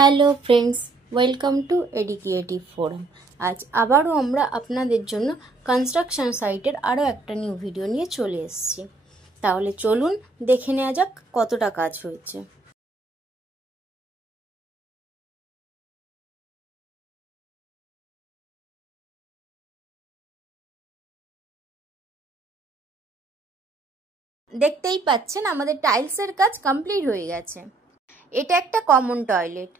Hello friends, welcome to educative forum. আজ আবারও আমরা আপনাদের জন্য কনস্ট্রাকশন সাইটের আরও একটা নিউ ভিডিও নিয়ে চলে এসেছি। তাহলে চলুন দেখে নেওয়া যাক কতটা কাজ হয়েছে। দেখতেই পাচ্ছেন আমাদের টাইলসের কাজ কমপ্লিট হয়ে গেছে। এটা একটা কমন টয়লেট।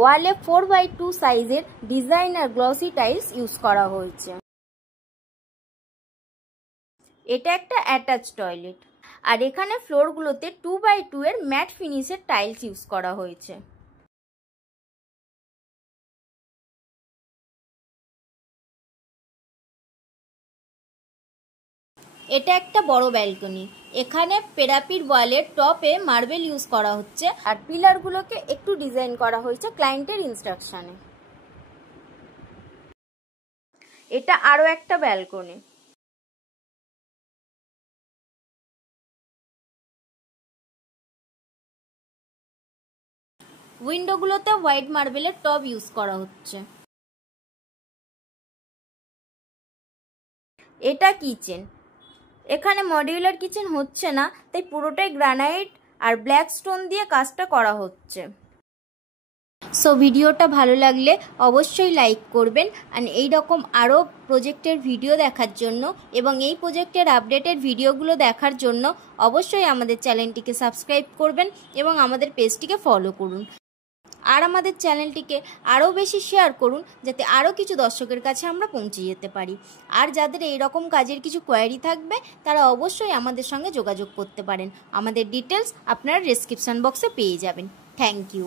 ওয়ালে 4x2 সাইজের ডিজাইনার গ্লসি টাইলস ইউজ করা হয়েছে। এটা একটা অ্যাটাচ টয়লেট, আর এখানে ফ্লোরগুলোতে 2x2 এর ম্যাট ফিনিশের টাইলস ইউজ করা হয়েছে। এটা একটা বড় ব্যালকনি। এখানে পেরাপির ওয়ালের টপে মার্বেল ইউজ করা হচ্ছে, আর পিলারগুলোকে একটু ডিজাইন করা হয়েছে ক্লায়েন্টের ইনস্ট্রাকশনে। এটা আরো একটা ব্যালকনি। উইন্ডোগুলোতে হোয়াইট মার্বেলের টপ ইউজ করা হচ্ছে। এটা কিচেন। এখানে মডিউলার কিচেন হচ্ছে না, তাই পুরোটাই গ্রানাইট আর ব্ল্যাক স্টোন দিয়ে কাজটা করা হচ্ছে। সো ভিডিওটা ভালো লাগলে অবশ্যই লাইক করবেন, আর এই রকম আরও প্রজেক্টের ভিডিও দেখার জন্য এবং এই প্রজেক্টের আপডেটেড ভিডিওগুলো দেখার জন্য অবশ্যই আমাদের চ্যানেলটিকে সাবস্ক্রাইব করবেন এবং আমাদের পেজটিকে ফলো করুন। আর আমাদের চ্যানেলটিকে আরও বেশি শেয়ার করুন, যাতে আরও কিছু দর্শকের কাছে আমরা পৌঁছে যেতে পারি। আর যাদের এই রকম কাজের কিছু কোয়ারি থাকবে তারা অবশ্যই আমাদের সঙ্গে যোগাযোগ করতে পারেন। আমাদের ডিটেলস আপনারা ডেসক্রিপশন বক্সে পেয়ে যাবেন। Thank you.